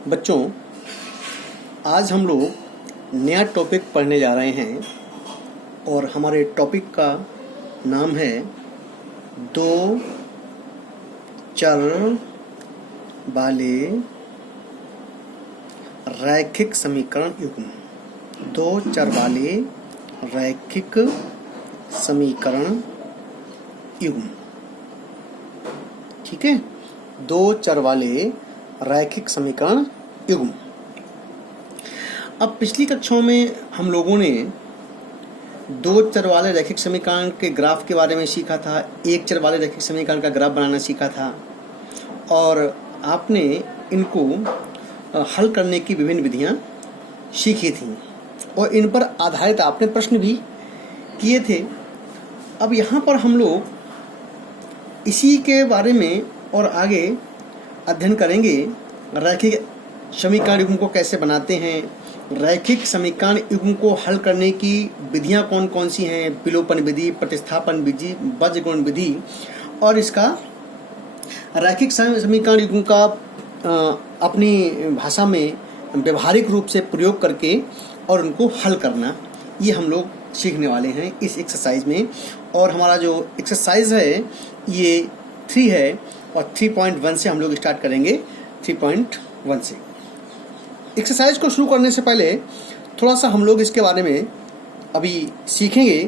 बच्चों, आज हम लोग नया टॉपिक पढ़ने जा रहे हैं और हमारे टॉपिक का नाम है दो चर वाले रैखिक समीकरण युग्म। दो चर वाले रैखिक समीकरण युग्म। ठीक है, दो चर वाले रैखिक समीकरण युग्म। अब पिछली कक्षाओं में हम लोगों ने दो चर वाले रैखिक समीकरण के ग्राफ के बारे में सीखा था, एक चर वाले रैखिक समीकरण का ग्राफ बनाना सीखा था और आपने इनको हल करने की विभिन्न विधियां सीखी थी और इन पर आधारित आपने प्रश्न भी किए थे। अब यहाँ पर हम लोग इसी के बारे में और आगे अध्ययन करेंगे। रैखिक समीकरण युग्म को कैसे बनाते हैं, रैखिक समीकरण युग्म को हल करने की विधियां कौन कौन सी हैं, विलोपन विधि, प्रतिस्थापन विधि, बीजगणित विधि, और इसका रैखिक समीकरण युग्म का अपनी भाषा में व्यवहारिक रूप से प्रयोग करके और उनको हल करना, ये हम लोग सीखने वाले हैं इस एक्सरसाइज में। और हमारा जो एक्सरसाइज है ये 3 है और 3.1 से हम लोग स्टार्ट करेंगे। 3.1 से एक्सरसाइज को शुरू करने से पहले थोड़ा सा हम लोग इसके बारे में अभी सीखेंगे,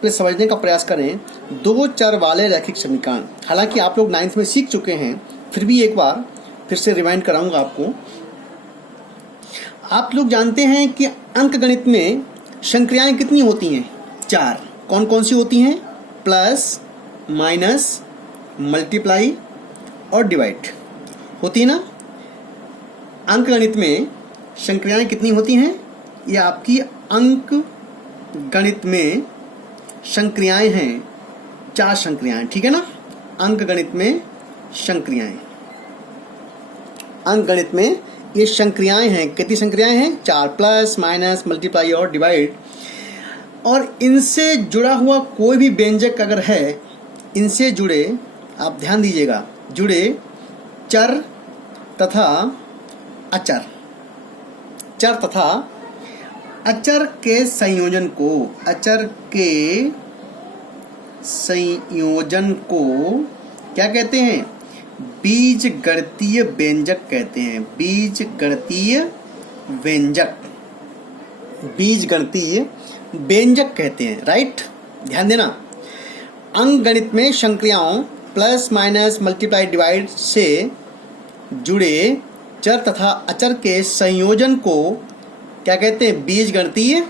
प्लीज समझने का प्रयास करें। दो चर वाले रैखिक समीकरण, हालांकि आप लोग 9th में सीख चुके हैं, फिर भी एक बार फिर से रिमाइंड कराऊंगा आपको। आप लोग जानते हैं कि अंकगणित में संक्रियाएं कितनी होती हैं? 4। कौन कौन सी होती हैं? प्लस, माइनस, मल्टीप्लाई और डिवाइड होती है ना। अंकगणित में संक्रियाएं कितनी होती हैं? ये आपकी अंक गणित में संक्रियाएं हैं, 4 संक्रियाएं। ठीक है ना, अंकगणित में संक्रियाएं, अंकगणित में ये संक्रियाएं हैं। कितनी संक्रियाएं हैं? 4। प्लस, माइनस, मल्टीप्लाई और डिवाइड। और इनसे जुड़ा हुआ कोई भी व्यंजक अगर है, इनसे जुड़े, आप ध्यान दीजिएगा, जुड़े चर तथा अचर, चर तथा अचर के संयोजन को, अचर के संयोजन को क्या कहते हैं? बीजगणितीय व्यंजक कहते हैं। बीजगणितीय व्यंजक, बीजगणितीय व्यंजक कहते हैं। राइट, ध्यान देना। अंकगणित में संक्रियाओं प्लस, माइनस, मल्टीप्लाई, डिवाइड से जुड़े चर तथा अचर के संयोजन को क्या कहते हैं? बीजगणितीय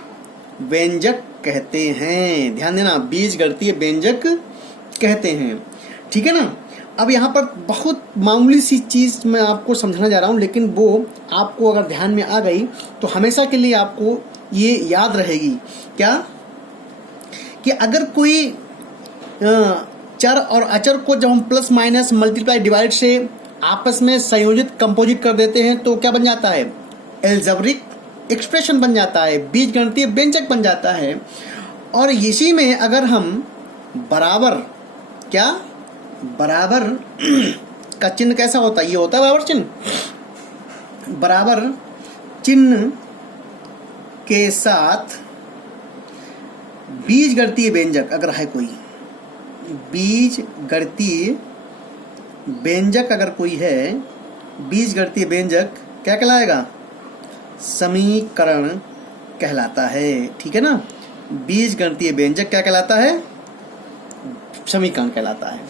व्यंजक कहते हैं। ध्यान देना, बीजगणितीय व्यंजक कहते हैं। ठीक है ना। अब यहाँ पर बहुत मामूली सी चीज मैं आपको समझाना जा रहा हूँ, लेकिन वो आपको अगर ध्यान में आ गई तो हमेशा के लिए आपको ये याद रहेगी। क्या? कि अगर कोई चर और अचर को जब हम प्लस, माइनस, मल्टीप्लाई, डिवाइड से आपस में संयोजित, कंपोजिट कर देते हैं तो क्या बन जाता है? एल्जेब्रिक एक्सप्रेशन बन जाता है, बीजगणितीय व्यंजक बन जाता है। और इसी में अगर हम बराबर, क्या बराबर का चिन्ह कैसा होता है? ये होता है बराबर चिन्ह। बराबर चिन्ह के साथ बीजगणितीय व्यंजक अगर है कोई, बीजगणितीय व्यंजक अगर कोई है, बीजगणितीय व्यंजक क्या कहलाएगा? समीकरण कहलाता है। ठीक है ना, बीजगणितीय व्यंजक क्या कहलाता है? समीकरण कहलाता है।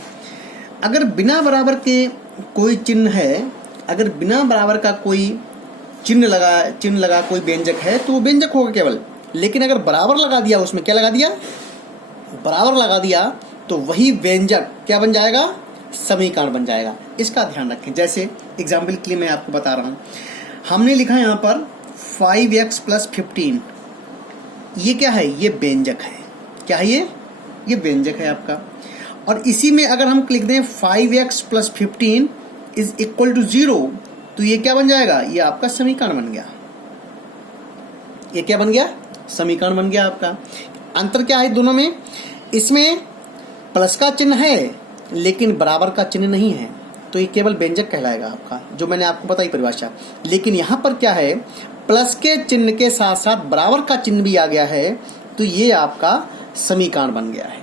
अगर बिना बराबर के कोई चिन्ह है, अगर बिना बराबर का कोई चिन्ह लगा कोई व्यंजक है तो वो व्यंजक होगा केवल। लेकिन अगर बराबर लगा दिया, उसमें क्या लगा दिया? बराबर लगा दिया, तो वही व्यंजक क्या बन जाएगा? समीकरण बन जाएगा। इसका ध्यान रखें। जैसे एग्जाम्पल के लिए मैं आपको बता रहा हूँ, हमने लिखा है यहाँ पर 5x + 15। ये क्या है? ये व्यंजक है। क्या है ये? ये व्यंजक है आपका। और इसी में अगर हम लिख दें 5x + 15 = 0, तो ये क्या बन जाएगा? ये आपका समीकरण बन गया। ये क्या बन गया? समीकरण बन गया आपका। अंतर क्या है दोनों में? इसमें प्लस का चिन्ह है लेकिन बराबर का चिन्ह नहीं है। तो ये केवल व्यंजक कहलाएगा आपका, जो मैंने आपको बताई परिभाषा। लेकिन यहाँ पर क्या है, प्लस के चिन्ह के साथ साथ बराबर का चिन्ह भी आ गया है, तो ये आपका समीकरण बन गया है।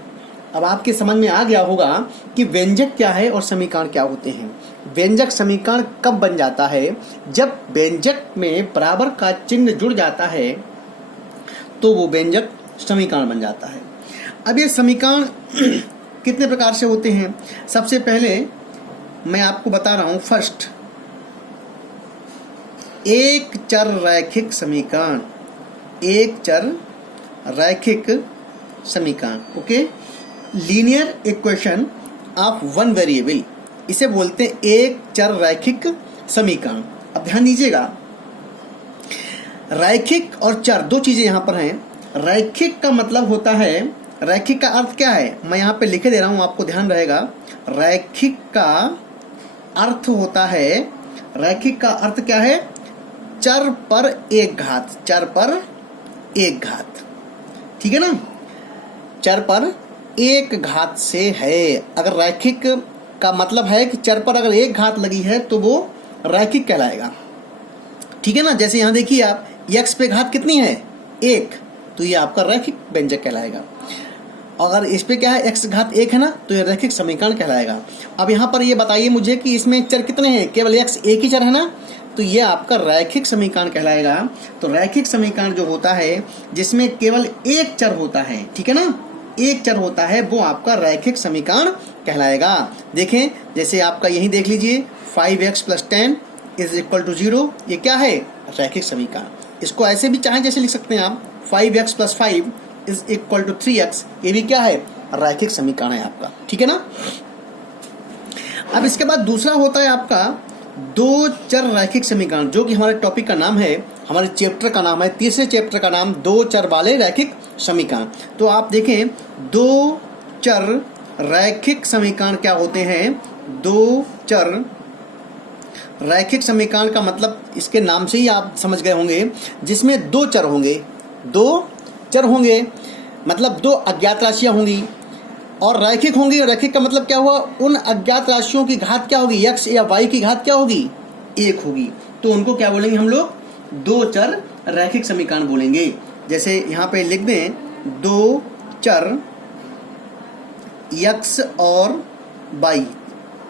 अब आपके समझ में आ गया होगा कि व्यंजक क्या है और समीकरण क्या होते हैं। व्यंजक समीकरण कब बन जाता है, जब व्यंजक में बराबर का चिन्ह जुड़ जाता है तो वो व्यंजक समीकरण बन जाता है। अब ये समीकरण कितने प्रकार से होते हैं, सबसे पहले मैं आपको बता रहा हूं। फर्स्ट, एक चर रैखिक समीकरण, एक चर रैखिक समीकरण, okay. Linear equation of one variable, इसे बोलते हैं एक चर रैखिक समीकरण। अब ध्यान दीजिएगा, रैखिक और चर दो चीजें यहां पर हैं। रैखिक का मतलब होता है, रैखिक का अर्थ क्या है, मैं यहां पे लिखे दे रहा हूं, आपको ध्यान रहेगा। रैखिक का अर्थ होता है, रैखिक का अर्थ क्या है, चर पर एक घात, चर पर एक घात, ठीक है ना। चर पर एक घात से है। अगर रैखिक का मतलब है कि चर पर अगर एक घात लगी है तो वो रैखिक कहलाएगा, ठीक है ना। जैसे यहां देखिए आप, x पे घात कितनी है, एक, तो ये आपका रैखिक व्यंजक कहलाएगा। अगर इस पे क्या है, x घात एक है ना, तो ये रैखिक समीकरण कहलाएगा। अब यहाँ पर ये बताइए मुझे कि इसमें चर कितने हैं, केवल x एक ही चर है ना, तो ये आपका रैखिक समीकरण कहलाएगा। तो रैखिक समीकरण जो होता है जिसमें केवल एक चर होता है, ठीक है ना, एक चर होता है, वो आपका रैखिक समीकरण कहलाएगा। देखें, जैसे आपका यही देख लीजिए, 5x + 10 = 0, ये क्या है, रैखिक समीकरण। इसको ऐसे भी चाहे जैसे लिख सकते हैं आप, 5x + 5 = 3x, ये भी क्या है, रैखिक समीकरण है आपका, ठीक है ना। अब इसके बाद दूसरा होता है आपका दो चर रैखिक समीकरण, जो कि हमारे टॉपिक का नाम है, हमारे चैप्टर का नाम है, तीसरे चैप्टर का नाम दो चर वाले रैखिक समीकरण। तो आप देखें, दो चर रैखिक समीकरण क्या होते हैं। दो चर रैखिक समीकरण का मतलब इसके नाम से ही आप समझ गए होंगे, जिसमें दो चर होंगे, दो चर होंगे, मतलब दो अज्ञात राशियां होंगी और रैखिक होंगी। रैखिक का मतलब क्या हुआ, उन अज्ञात राशियों की घात क्या होगी, x या y की घात क्या होगी, एक होगी। तो उनको क्या बोलेंगे हम लोग, दो चर रैखिक समीकरण बोलेंगे। जैसे यहाँ पे लिख दें, दो चर x और y,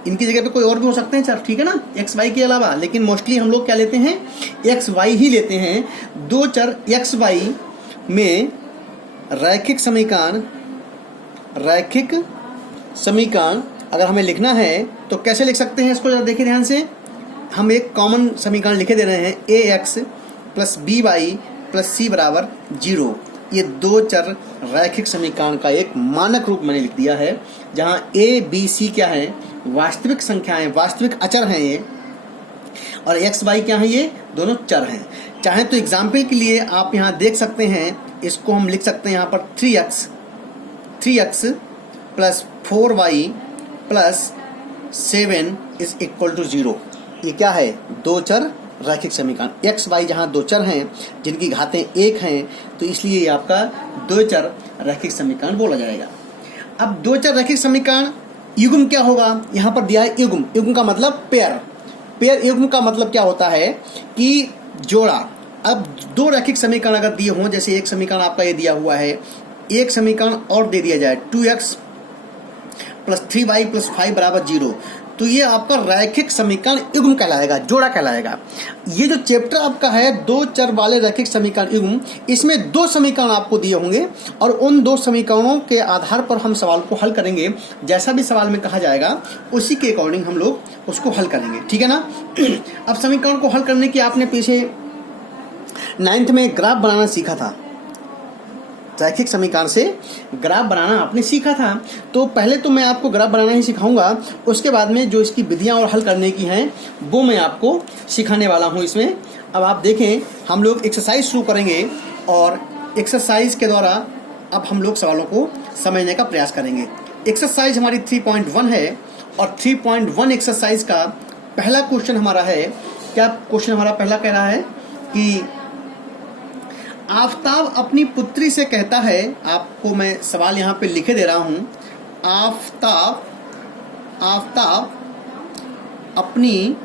इनकी जगह पे कोई और भी हो सकते हैं चर, ठीक है ना, x y के अलावा, लेकिन मोस्टली हम लोग क्या लेते हैं, x y ही लेते हैं। दो चर x y में रैखिक समीकरण, रैखिक समीकरण अगर हमें लिखना है तो कैसे लिख सकते हैं इसको, जरा देखिए ध्यान से। हम एक कॉमन समीकरण लिखे दे रहे हैं, ax + by + c = 0। ये दो चर रैखिक समीकरण का एक मानक रूप मैंने लिख दिया है, जहां a b c क्या है, वास्तविक संख्याएं, वास्तविक अचर हैं ये, और x y क्या है, ये दोनों चर हैं। चाहे तो एग्जाम्पल के लिए आप यहाँ देख सकते हैं, इसको हम लिख सकते हैं यहाँ पर 3x + 4y + 7 = 0। ये क्या है, दो चर रैखिक समीकरण। x y जहाँ दो चर हैं जिनकी घातें एक हैं, तो इसलिए ये आपका दो चर रैखिक समीकरण बोला जाएगा। अब दो चर रैखिक समीकरण युग्म क्या होगा, यहाँ पर दिया है युग्म। युग्म का मतलब पेयर, पेयर युग्म का मतलब क्या होता है कि जोड़ा। अब दो रैखिक समीकरण अगर दिए हों, जैसे एक समीकरण आपका ये दिया हुआ है, एक समीकरण और दे दिया जाए 2x + 3y + 5 = 0, तो ये आपका रैखिक समीकरण युग्म कहलाएगा, जोड़ा कहलाएगा। ये जो चैप्टर आपका है दो चर वाले रैखिक समीकरण युग्म, इसमें दो समीकरण आपको दिए होंगे और उन दो समीकरणों के आधार पर हम सवाल को हल करेंगे। जैसा भी सवाल में कहा जाएगा उसी के अकॉर्डिंग हम लोग उसको हल करेंगे, ठीक है ना। अब समीकरण को हल करने की आपने पीछे 9th में ग्राफ बनाना सीखा था, रैखिक समीकरण से ग्राफ बनाना आपने सीखा था। तो पहले तो मैं आपको ग्राफ बनाना ही सिखाऊंगा, उसके बाद में जो इसकी विधियां और हल करने की हैं वो मैं आपको सिखाने वाला हूं इसमें। अब आप देखें, हम लोग एक्सरसाइज शुरू करेंगे और एक्सरसाइज के द्वारा अब हम लोग सवालों को समझने का प्रयास करेंगे। एक्सरसाइज हमारी 3.1 है और 3.1 एक्सरसाइज का पहला क्वेश्चन हमारा है, क्या क्वेश्चन हमारा पहला कह रहा है कि आफताब अपनी पुत्री से कहता है, आपको मैं सवाल यहाँ पे लिखे दे रहा हूँ, आफताब अपनी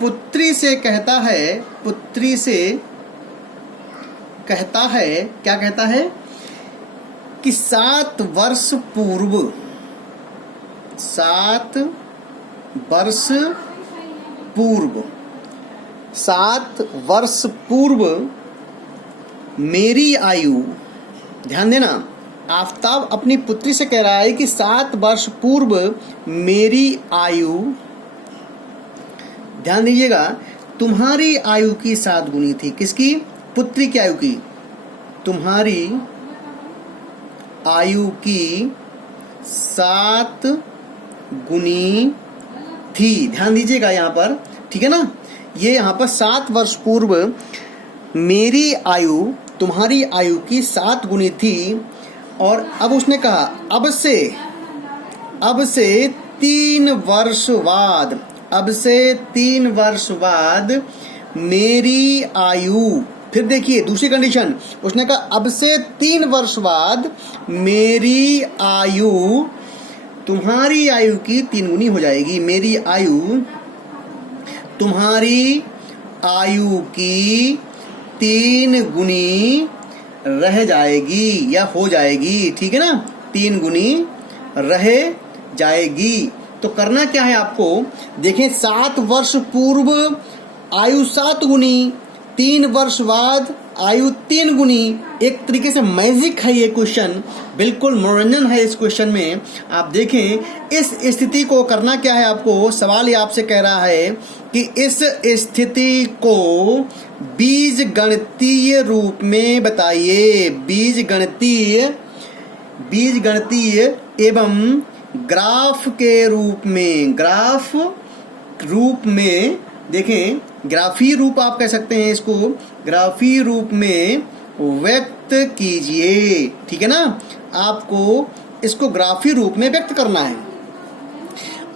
पुत्री से कहता है, पुत्री से कहता है, क्या कहता है कि 7 वर्ष पूर्व, 7 वर्ष पूर्व, 7 वर्ष पूर्व मेरी आयु, ध्यान देना, आफताब अपनी पुत्री से कह रहा है कि 7 वर्ष पूर्व मेरी आयु, ध्यान दीजिएगा, तुम्हारी आयु की 7 गुनी थी। किसकी? पुत्री की आयु की। तुम्हारी आयु की 7 गुनी थी। ध्यान दीजिएगा यहाँ पर, ठीक है ना, ये यहाँ पर 7 वर्ष पूर्व मेरी आयु तुम्हारी आयु की 7 गुनी थी। और अब उसने कहा अब से 3 वर्ष बाद, अब से 3 वर्ष बाद मेरी आयु, फिर देखिए दूसरी कंडीशन, उसने कहा अब से 3 वर्ष बाद मेरी आयु तुम्हारी आयु की 3 गुनी हो जाएगी। मेरी आयु तुम्हारी आयु की 3 गुनी रह जाएगी या हो जाएगी, ठीक है ना, 3 गुनी रह जाएगी। तो करना क्या है आपको, देखें 7 वर्ष पूर्व आयु 7 गुनी, 3 वर्ष बाद आयु 3 गुनी। एक तरीके से मैजिक है ये क्वेश्चन, बिल्कुल मनोरंजन है इस क्वेश्चन में। आप देखें इस स्थिति को करना क्या है आपको, सवाल ये आपसे कह रहा है कि इस स्थिति को बीज गणितीय रूप में बताइए। बीज गणितीय एवं ग्राफ के रूप में, ग्राफ रूप में, देखें ग्राफी रूप आप कह सकते हैं इसको, ग्राफी रूप में व्यक्त कीजिए, ठीक है ना, आपको इसको ग्राफी रूप में व्यक्त करना है।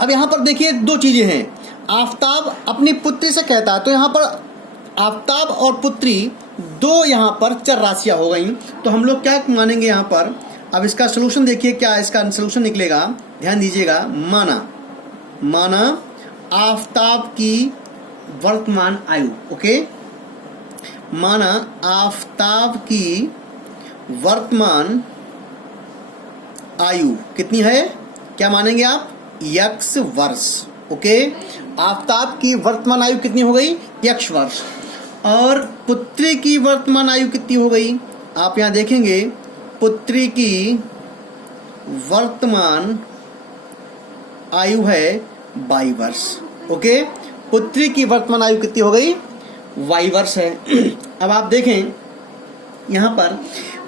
अब यहाँ पर देखिए 2 चीजें हैं, आफताब अपनी पुत्री से कहता है, तो यहाँ पर आफताब और पुत्री 2 यहाँ पर चर राशियां हो गई। तो हम लोग क्या मानेंगे यहाँ पर, अब इसका सलूशन देखिए क्या इसका सलूशन निकलेगा, ध्यान दीजिएगा। माना आफताब की वर्तमान आयु, ओके, माना आफताब की वर्तमान आयु कितनी है, क्या मानेंगे आप, x वर्ष, ओके। आफताब की वर्तमान आयु कितनी हो गई, x वर्ष। और पुत्री की वर्तमान आयु कितनी हो गई, आप यहाँ देखेंगे पुत्री की वर्तमान आयु है y वर्ष, ओके। पुत्री की वर्तमान आयु कितनी हो गई, y वर्ष है। अब आप देखें यहाँ पर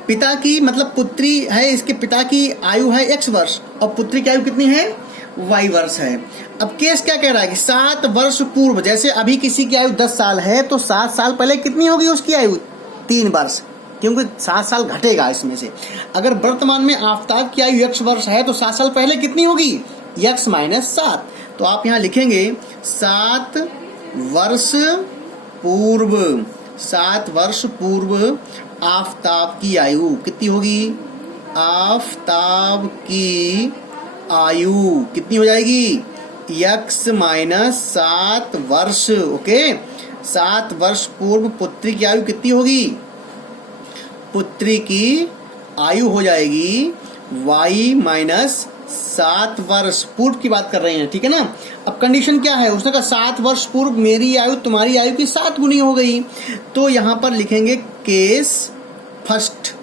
पिता की, मतलब पुत्री है, इसके पिता की आयु है x वर्ष और पुत्री की आयु कितनी है, y वर्ष है। अब केस क्या कह रहा है कि 7 वर्ष पूर्व, जैसे अभी किसी की आयु 10 साल है तो 7 साल पहले कितनी होगी उसकी आयु, 3 वर्ष, क्योंकि 7 साल घटेगा इसमें से। अगर वर्तमान में आफताब की आयु x वर्ष है तो 7 साल पहले कितनी होगी, x - 7। तो आप यहाँ लिखेंगे 7 वर्ष पूर्व, 7 वर्ष पूर्व आफताब की आयु कितनी होगी, आफताब की आयु कितनी हो जाएगी, x - 7 वर्ष, ओके। 7 वर्ष पूर्व पुत्री की आयु कितनी होगी, पुत्री की आयु हो जाएगी y - 7 वर्ष, पूर्व की बात कर रहे हैं, ठीक है ना। अब कंडीशन क्या है, उसने कहा 7 वर्ष पूर्व मेरी आयु तुम्हारी आयु की 7 गुनी हो गई। तो यहाँ पर लिखेंगे केस फर्स्ट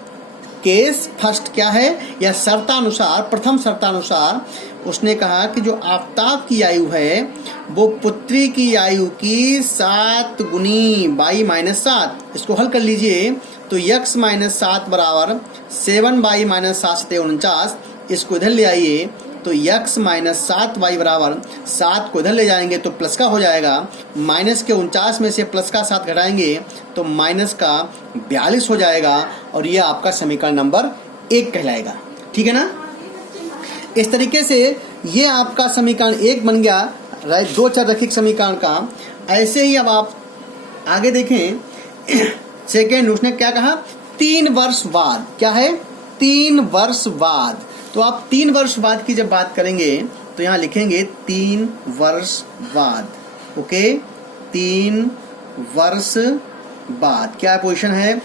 क्या है, या शर्तानुसार, प्रथम शर्तानुसार उसने कहा कि जो आफताब की आयु है वो पुत्री की आयु की 7 गुनी y - 7। इसको हल कर लीजिए तो x - 7 बराबर 7y - 7 = 49। इसको इधर ले आइए तो x - 7y बराबर 7 को इधर ले जाएंगे तो प्लस का हो जाएगा, माइनस के 49 में से प्लस का 7 घटाएंगे तो माइनस का 42 हो जाएगा और यह आपका समीकरण नंबर 1 कहलाएगा, ठीक है ना। इस तरीके से ये आपका समीकरण 1 बन गया, राइट, 2 चर रैखिक समीकरण का। ऐसे ही अब आप आगे देखें, सेकेंड उसने क्या कहा, 3 वर्ष बाद, क्या है, 3 वर्ष बाद। तो आप 3 वर्ष बाद की जब बात करेंगे तो यहाँ लिखेंगे 3 वर्ष बाद। ओके, 3 वर्ष बाद क्या पोजीशन है?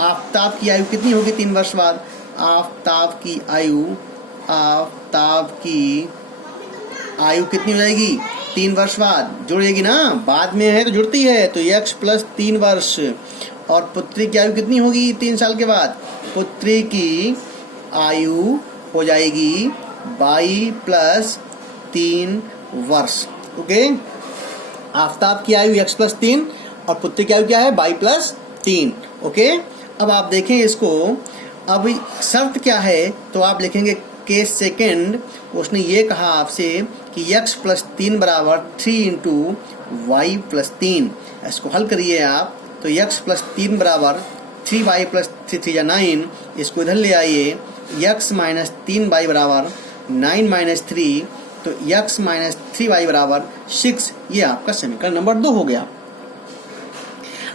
आफताब की आयु कितनी होगी 3 वर्ष बाद? आफताब की आयु कितनी हो जाएगी 3 वर्ष बाद? जुड़ेगी ना, बाद में है तो जुड़ती है, तो x प्लस 3 वर्ष। और पुत्री की आयु कितनी होगी 3 साल के बाद? पुत्री की आयु हो जाएगी 22 प्लस 3 वर्ष। ओके, आफताब की आयु x प्लस 3 और पुत्री की आयु क्या है 22 प्लस 3। ओके, अब आप देखें इसको, अब शर्त क्या है? तो आप लिखेंगे केस सेकेंड, उसने ये कहा आपसे कि x प्लस 3 बराबर 3 इंटू वाई प्लस 3। इसको हल करिए आप, तो x प्लस 3 बराबर 3y प्लस 3 या 9, इसको इधर ले आइए। x माइनस 3y बराबर 9 माइनस 3, तो x माइनस 3y बराबर 6। ये आपका समीकरण नंबर 2 हो गया।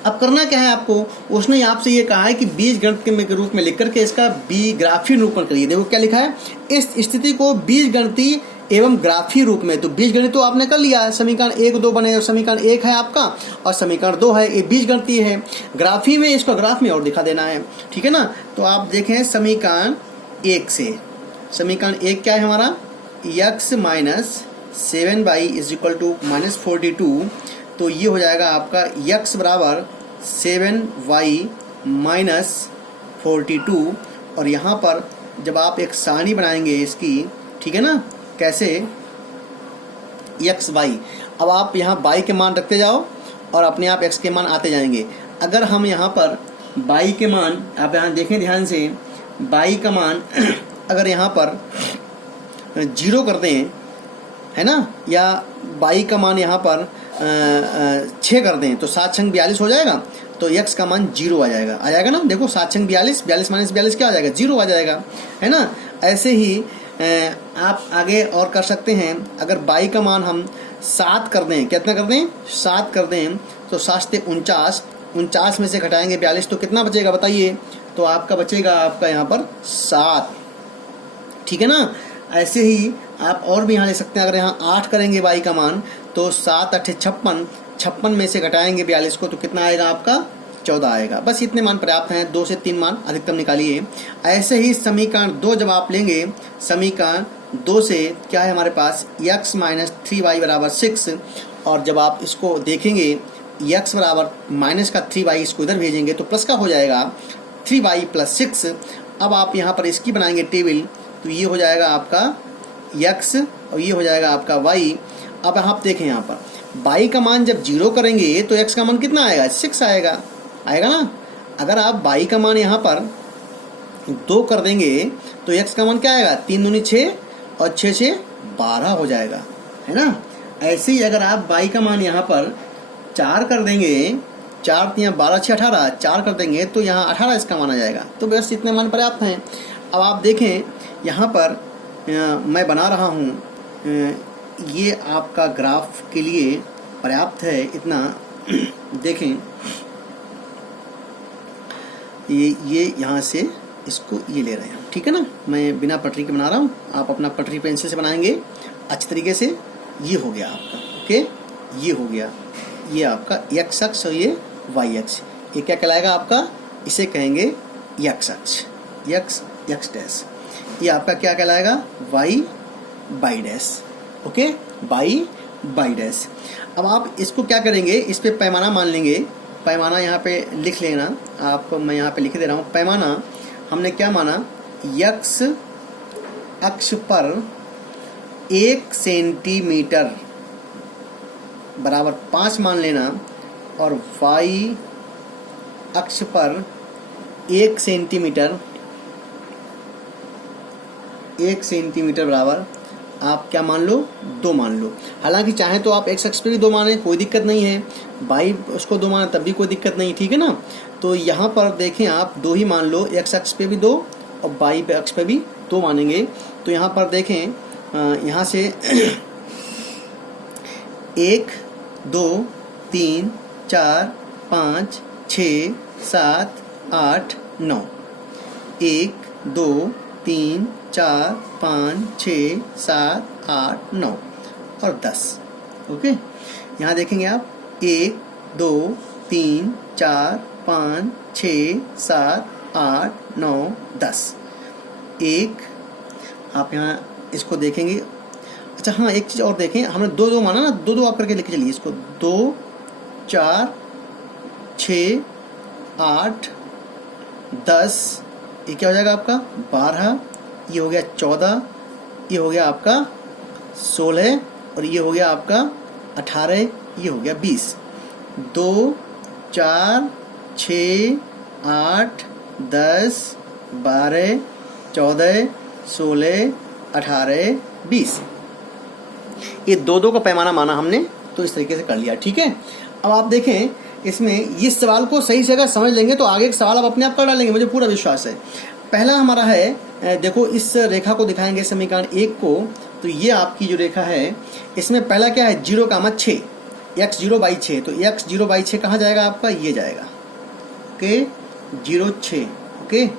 अब करना क्या है आपको? उसने आपसे ये कहा है कि बीजगणित के रूप में लिख करके इसका ग्राफीय निरूपण करिए। देखो क्या लिखा है, इस स्थिति को बीजगणितीय एवं ग्राफीय रूप में। तो बीजगणित तो आपने कर लिया है, समीकरण 1 2 बने, और समीकरण 1 है आपका और समीकरण 2 है, ये बीजगणितीय है। ग्राफीय में इसको ग्राफ में और दिखा देना है, ठीक है ना। तो आप देखें समीकरण 1 से, समीकरण 1 क्या है हमारा? x minus 7y is equal to minus 42। तो ये हो जाएगा आपका x बराबर 7y माइनस 42। और यहाँ पर जब आप एक सारणी बनाएंगे इसकी, ठीक है ना, कैसे? x y, अब आप यहाँ y के मान रखते जाओ और अपने आप x के मान आते जाएंगे। अगर हम यहाँ पर y के मान, आप यहाँ देखें ध्यान से, y का मान अगर यहाँ पर 0 कर दें, है ना, या y का मान यहाँ पर 6 कर दें, तो 7 छंग 42 हो जाएगा। तो x का मान 0 आ जाएगा ना। देखो 7 छंग 42, 42 माइनस 42 क्या आ जाएगा? 0 आ जाएगा, है ना। ऐसे ही आप आगे और कर सकते हैं। अगर y का मान हम 7 कर दें, कितना कर दें? 7 कर दें, तो 7 से 49 में से घटाएंगे 42, तो कितना बचेगा बताइए? तो आपका बचेगा आपका यहाँ पर 7, ठीक है ना। ऐसे ही आप और भी यहाँ ले सकते हैं। अगर यहाँ 8 करेंगे y का मान, तो 7 8 56 में से घटाएंगे 42 को, तो कितना आएगा आपका? 14 आएगा। बस इतने मान पर्याप्त हैं, 2 से 3 मान अधिकतम निकालिए। ऐसे ही समीकरण 2 जब आप लेंगे, समीकरण 2 से क्या है हमारे पास? x माइनस 3y बराबर 6। और जब आप इसको देखेंगे x बराबर माइनस का 3y, इसको इधर भेजेंगे तो प्लस का हो जाएगा 3y प्लस 6। अब आप यहाँ पर इसकी बनाएंगे टेबल, तो ये हो जाएगा आपका x और ये हो जाएगा आपका y। अब आप देखें यहाँ पर y का मान जब 0 करेंगे तो x का मान कितना आएगा? 6 आएगा ना। अगर आप y का मान यहाँ पर 2 कर देंगे तो x का मान क्या आएगा? 3 दूनी 6 और 6 से 12 हो जाएगा, है ना। ऐसे ही अगर आप y का मान यहाँ पर 4 कर देंगे, 4 यहाँ 12 6 18, 4 कर देंगे तो यहाँ 18 इसका मान आ जाएगा। तो बस इतने मान पर्याप्त हैं। अब आप देखें यहाँ पर मैं बना रहा हूँ, ये आपका ग्राफ के लिए पर्याप्त है इतना। देखें ये यहाँ से इसको ये ले रहे हैं, ठीक है ना। मैं बिना पटरी के बना रहा हूँ, आप अपना पटरी पेंसिल से बनाएंगे अच्छी तरीके से। ये हो गया आपका, ओके, ये हो गया, ये आपका x अक्ष और ये y अक्ष। ये क्या कहलाएगा आपका? इसे कहेंगे x अक्ष, x डैश। ये आपका क्या कहलाएगा? y dash, okay, y dash. अब आप इसको क्या करेंगे? इस पे पैमाना मान लेंगे। पैमाना यहाँ पे लिख लेना आप, मैं यहाँ पे लिख दे रहा हूँ। पैमाना हमने क्या माना? x अक्ष पर 1 सेंटीमीटर बराबर 5 मान लेना, और y अक्ष पर 1 सेंटीमीटर बराबर आप क्या मान लो? 2 मान लो। हालांकि चाहे तो आप x अक्ष पे भी 2 माने, कोई दिक्कत नहीं है। y उसको 2 माने तब भी कोई दिक्कत नहीं, ठीक है ना। तो यहाँ पर देखें आप 2 ही मान लो, x अक्ष पे भी 2 और y अक्ष पे भी 2 मानेंगे। तो यहाँ पर देखें, यहाँ से 1 2 3 4 5 6 7 8 9, 1 2 3 4 5 6 7 8, 9 और 10। ओके, यहाँ देखेंगे आप 1, 2, 3, 4, 5, 6, 7, 8, 9, 10। एक आप यहाँ इसको देखेंगे। अच्छा हाँ, एक चीज़ और देखें, हमने 2 2 माना ना, 2 2 आप करके लिख के चलिए इसको। 2, 4, 6, 8, 10, ये क्या हो जाएगा आपका 12, ये हो गया 14, ये हो गया आपका 16 और ये हो गया आपका 18, ये हो गया 20। 2, 4, 6, 8, 10, 12, 14, 16, 18, 20। ये 2 2 का पैमाना माना हमने, तो इस तरीके से कर लिया। ठीक है, अब आप देखें इसमें इस सवाल को सही से अगर समझ लेंगे तो आगे एक सवाल आप अपने आप कर डालेंगे, मुझे पूरा विश्वास है। पहला हमारा है, देखो इस रेखा को दिखाएंगे समीकरण 1 को, तो ये आपकी जो रेखा है इसमें पहला क्या है 0,6, x 0/6, तो x 0/6 कहाँ जाएगा आपका, ये जाएगा। ओके, 0,6। ओके,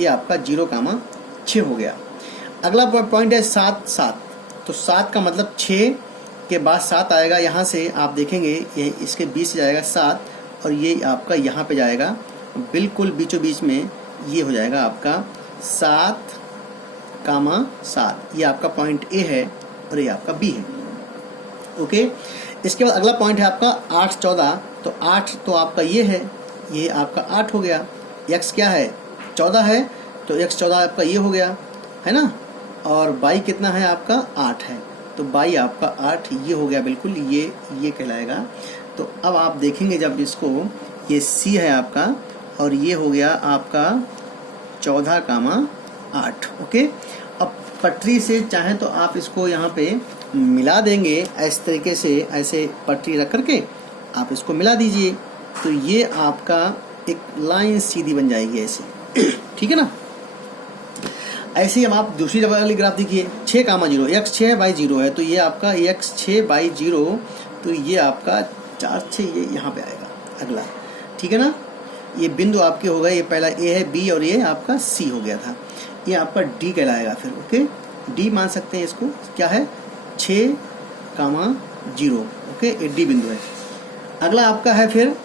ये आपका 0,6 हो गया। अगला पॉइंट है 7 7, तो 7 का मतलब 6 के बाद 7 आएगा, यहाँ से आप देखेंगे ये इसके बीच से जाएगा 7 और ये आपका यहाँ पे जाएगा बिल्कुल बीचों बीच में, ये हो जाएगा आपका 7,7। ये आपका पॉइंट ए है और ये आपका बी है। ओके, इसके बाद अगला पॉइंट है आपका 8 14, तो 8 तो आपका ये है, ये आपका 8 हो गया। x क्या है 14 है, तो x 14 आपका ये हो गया है ना, और y कितना है आपका 8 है, तो y आपका 8 ये हो गया बिल्कुल, ये कहलाएगा। तो अब आप देखेंगे जब इसको, ये c है आपका और ये हो गया आपका 14,8। ओके, अब पटरी से चाहें तो आप इसको यहाँ पे मिला देंगे, इस तरीके से ऐसे पटरी रख करके आप इसको मिला दीजिए, तो ये आपका एक लाइन सीधी बन जाएगी ऐसे। ठीक है ना। ऐसे ही हम आप दूसरी वाली ग्राफ देखिए, 6,0, x 6/0 है, तो ये आपका x 6/0, तो ये आपका 4 6 ये यहाँ पे आएगा अगला। ठीक है ना, ये बिंदु आपके हो गए, ये पहला a है, b और ये आपका c हो गया था, ये आपका d कहलाएगा फिर। ओके, d मान सकते हैं इसको, क्या है 6,0। ओके, ये d बिंदु है। अगला आपका है फिर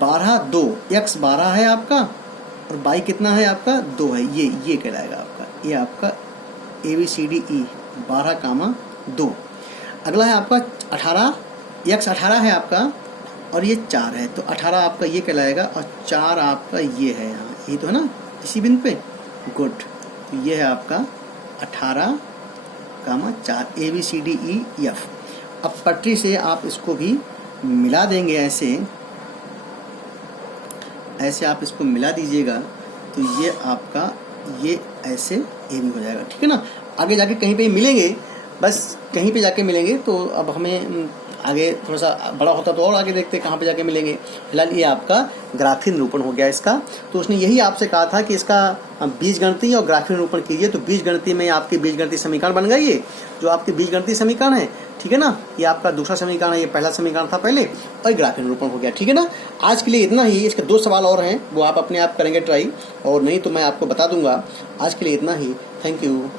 12 2, x 12 है आपका और y कितना है आपका 2 है, ये कहलाएगा आपका, ये आपका ABCDE 12,2। अगला है आपका 18, x 18 है आपका और ये 4 है, तो 18 आपका ये कहलाएगा और 4 आपका ये है यहाँ, ये तो है ना इसी बिंदु पे। गुड, तो ये है आपका 18,4 ABCDEF। अब पटरी से आप इसको भी मिला देंगे, ऐसे आप इसको मिला दीजिएगा, तो ये आपका ये ऐसे ए भी हो जाएगा। ठीक है ना, आगे जाके कहीं पे मिलेंगे, बस कहीं पे जाके मिलेंगे, तो अब हमें आगे थोड़ा सा बड़ा होता तो और आगे देखते हैं कहाँ पे जाके मिलेंगे। फिलहाल ये आपका ग्राफीय निरूपण हो गया इसका, तो उसने यही आपसे कहा था कि इसका बीजगणितीय और ग्राफीय निरूपण कीजिए। तो बीजगणितीय में आपके बीजगणितीय समीकरण बन गए, ये जो आपके बीजगणितीय समीकरण है। ठीक है ना, ये आपका दूसरा समीकरण है, ये पहला समीकरण था पहले, और ग्राफीय निरूपण हो गया। ठीक है ना, आज के लिए इतना ही। इसके 2 सवाल और हैं, वो आप अपने आप करेंगे ट्राई, और नहीं तो मैं आपको बता दूंगा। आज के लिए इतना ही, थैंक यू।